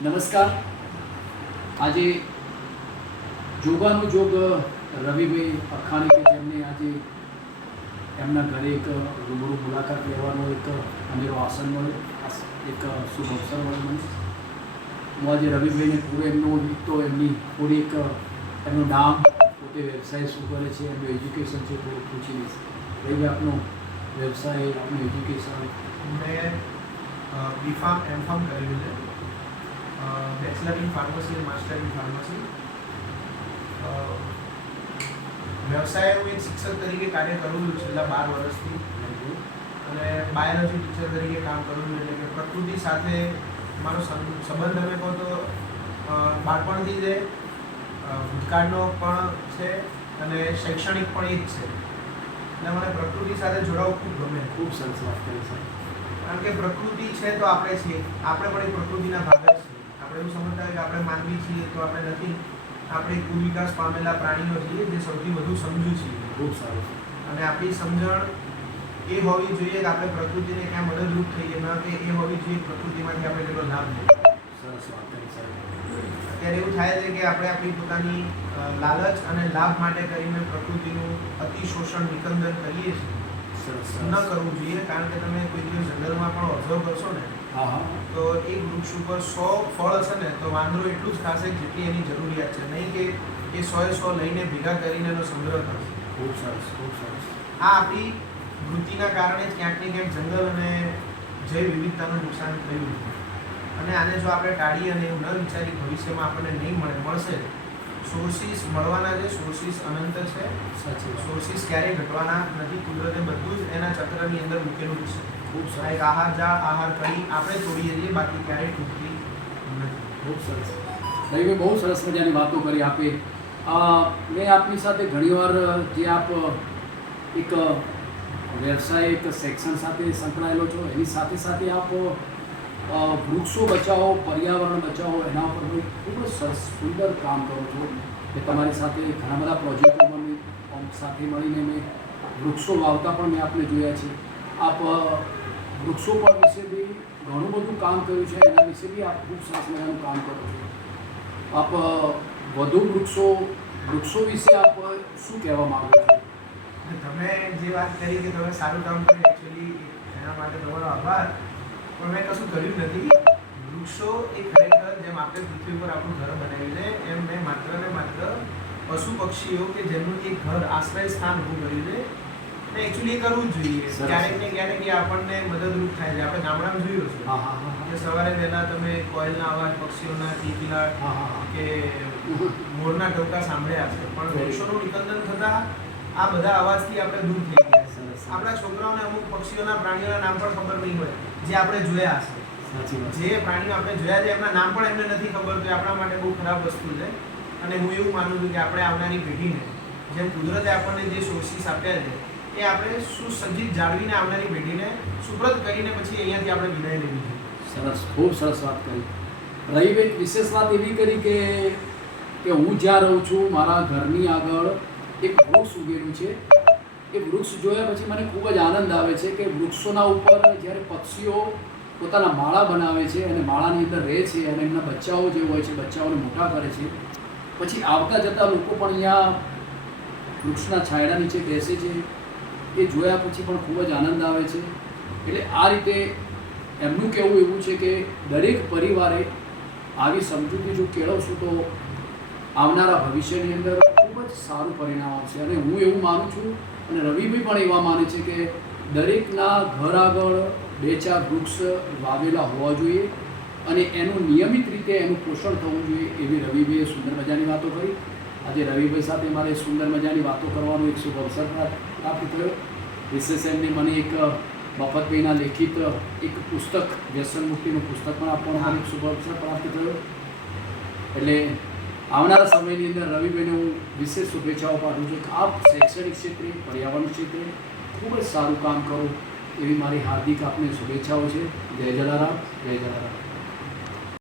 નમસ્કાર. આજે જોગાનું જોગ રવિભાઈ અખાણી કે જેમને આજે એમના ઘરે એક રૂબરૂ મુલાકાત લેવાનો એક અનેરો આસન મળ્યો, એક શુભ અવસર મળ્યો મને. હું આજે રવિભાઈને પૂરો એમનો તો એમની પૂરી એક એમનું નામ, પોતે વ્યવસાય શું કરે છે, એમનું એજ્યુકેશન છે થોડું પૂછી લઈશ. રવિભાઈ, આપનો વ્યવસાય, આપનું એજ્યુકેશન? મેં બીફાર્મ એમફાર્મ કરેલું છે, bachelor in pharmacy, master in pharmacy. વ્યવસાય હું એક શિક્ષક તરીકે કાર્ય કરું છું છેલ્લા 12 વર્ષથી, અને બાયોલોજી ટીચર તરીકે કામ કરું છું. એટલે કે પ્રકૃતિ સાથે મારો સંબંધ તમે કહો તો બાળપણથી જ ભૂતકાળનો પણ છે અને શૈક્ષણિક પણ એ જ છે. એટલે મને પ્રકૃતિ સાથે જોડાવું ખૂબ ગમે. ખૂબ સરસ વાત કરી છે. કારણ કે પ્રકૃતિ છે તો આપણે છીએ, આપણે પણ એ પ્રકૃતિના ભાગ જ છીએ. આપણે એવું સમજતા હોય કે આપણે માનવી છીએ તો આપણે નથી. આપણે કુલ વિકાસ પામેલા પ્રાણીઓ છીએ જે સૌથી વધુ સમજુ છીએ. ખૂબ સારું છે. અને આપણી સમજણ એ હોવી જોઈએ કે આપણે પ્રકૃતિને ક્યાં મદદરૂપ થઈએ, ન કે એ હોવી જોઈએ પ્રકૃતિમાંથી આપણે કેટલો લાભ લઈએ. સરસ વાત કરી સાહેબ. અત્યારે એવું થાય છે કે આપણે આપણી પોતાની લાલચ અને લાભ માટે કરીને પ્રકૃતિનું અતિશોષણ, નિકંદન કરીએ છીએ. સરસ ન કરવું જોઈએ. કારણ કે તમે કોઈ દિવસ જંગલમાં પણ ઓબ્ઝર્વ કરશો ને હા હા તો એક વૃક્ષ ઉપર 100 ફળ હશે ને તો વાંદરો એટલું જ ખાશે જેટલી એની જરૂરિયાત છે, નહીં કે એ 100 લઈને ભેગા કરીને એનો સંગ્રહ કરશે. ખૂબ સરસ, ખૂબ સરસ. આ આપણી વૃત્તિના કારણે જ ક્યાંક ને ક્યાંક જંગલ અને જૈવ વિવિધતાનું નુકસાન થયું છે. અને આને જો આપણે ટાળીએ અને એવું ન વિચારી ભવિષ્યમાં આપણને નહીં મળશે. સોર્સિસ મળવાના છે, સોર્સિસ અનંત છે. સાચી વાત. સોર્સિસ ક્યારેય ઘટવાના નથી. કુદરતે બધું જ એના ચક્રની અંદર મૂકેલું છે. ખૂબ આ સરસ. એક આહાર જા આહાર કરી આપણે તોડીએ છીએ, બાકી ક્યારેય તૂટતી નથી. ખૂબ સરસ. રવિભાઈ, બહુ સરસ મજાની વાતો કરી આપે. મેં આપની સાથે ઘણીવાર જે આપ એક વ્યવસાય, એક સેક્શન સાથે સંકળાયેલો છો, એની સાથે સાથે આપ વૃક્ષો બચાવો, પર્યાવરણ બચાવો, એના ઉપર ખૂબ જ સરસ સુંદર કામ કરો છો. કે તમારી સાથે ઘણા બધા પ્રોજેક્ટોમાં મેં સાથે મળીને મેં વૃક્ષો વાવતા પણ મેં આપને જોયા છે. આપ વૃક્ષો પર વિશે બી ઘણું બધું કામ કર્યું છે, એના વિશે બી આપ ખૂબ સરસ મજાનું કામ કરો છો. આપ વધુ વૃક્ષો વિશે આપ શું કહેવા માગો છો? તમે જે વાત કરી કે તમે સારું કામ કર્યું, એકચ્યુઅલી એના માટે તમારો આભાર. પણ મેં કશું કર્યું નથી. વૃક્ષો એ ખરેખર જેમ આપણે પૃથ્વી પર આપણું ઘર બનાવ્યું છે, એમ મેં માત્ર ને માત્ર પશુ પક્ષીઓ કે જેમનું એક ઘર, આશ્રય સ્થાન ઊભું કર્યું છે. ને એકચ્યુઅલી એ કરવું જ જોઈએ. ક્યારેક ને ક્યારેક એ આપણને મદદરૂપ થાય છે. આપણે ગામડામાં જોયું છે હા હા હા કે સવારે વહેલા તમે કોયલના અવાજ, પક્ષીઓના કિલકિલાટ હા હા હા કે મોરના ટોકા સાંભળ્યા છે. પણ વૃક્ષોનું નિકંદન થતાં આ બધા અવાજથી આપણે દૂર થઈ ગયા. સરસ. આપણા છોકરાઓને અમુક પક્ષીઓના, પ્રાણીઓના નામ પણ ખબર નહીં હોય જે આપણે જોયા હશે. સાચી વાત. જે પ્રાણીઓ આપણે જોયા છે એમના નામ પણ એમને નથી ખબર, તો એ આપણા માટે બહુ ખરાબ વસ્તુ છે. અને હું એવું માનું છું કે આપણે આવનારી પેઢીને જેમ કુદરતે આપણને જે સોર્સિસ આપ્યા છે એ આપણે સુસજ્જિત જાળવીને આવનારી પેઢીને સુપ્રત કરીને પછી અહીંયાથી આપણે વિદાય લેવી જોઈએ. સરસ, ખૂબ સરસ વાત કરી. રવિભાઈ, વિશેષ વાત એવી કરી કે હું જ્યાં રહું છું, મારા ઘરની આગળ એક વૃક્ષ ઉગેલું છે. એ વૃક્ષ જોયા પછી મને ખૂબ જ આનંદ આવે છે કે વૃક્ષોના ઉપર જ્યારે પક્ષીઓ પોતાના માળા બનાવે છે અને માળાની અંદર રહે છે અને એમના બચ્ચાઓ જે હોય છે, બચ્ચાઓને મોટા કરે છે, પછી આવતા જતા લોકો પણ અહીંયા વૃક્ષના છાંયડા નીચે બેસે છે. એ જોયા પછી પણ ખૂબ જ આનંદ આવે છે. એટલે આ રીતે એમનું કહેવું એવું છે કે દરેક પરિવારે આવી સમજૂતી જો કેળવશું તો આવનારા ભવિષ્યની અંદર ખૂબ જ સારું પરિણામ આવશે. અને હું એવું માનું છું, અને રવિભાઈ પણ એવા માને છે કે દરેકના ઘર આગળ 2-4 વૃક્ષ વાવેલા હોવા જોઈએ અને એનું નિયમિત રીતે એનું પોષણ થવું જોઈએ. એવી રવિભાઈએ સુંદર મજાની વાતો કરી. આજે રવિભાઈ સાથે મારે સુંદર મજાની વાતો કરવાનો એક શુભ અવસર પ્રાપ્ત થયો. વિશેષ એમને મને એક મફતભાઈના લેખિત એક પુસ્તક, વ્યસન મુક્તિનું પુસ્તક પણ આપવાનો મને એક શુભ અવસર પ્રાપ્ત થયો. એટલે આવનારા સમયની અંદર રવિભાઈને હું વિશેષ શુભેચ્છાઓ પાઠવું છું કે આપ શૈક્ષણિક ક્ષેત્રે, પર્યાવરણ ક્ષેત્રે ખૂબ જ સારું કામ કરો, એવી મારી હાર્દિક આપને શુભેચ્છાઓ છે. જય જલારામ, જય જલારામ.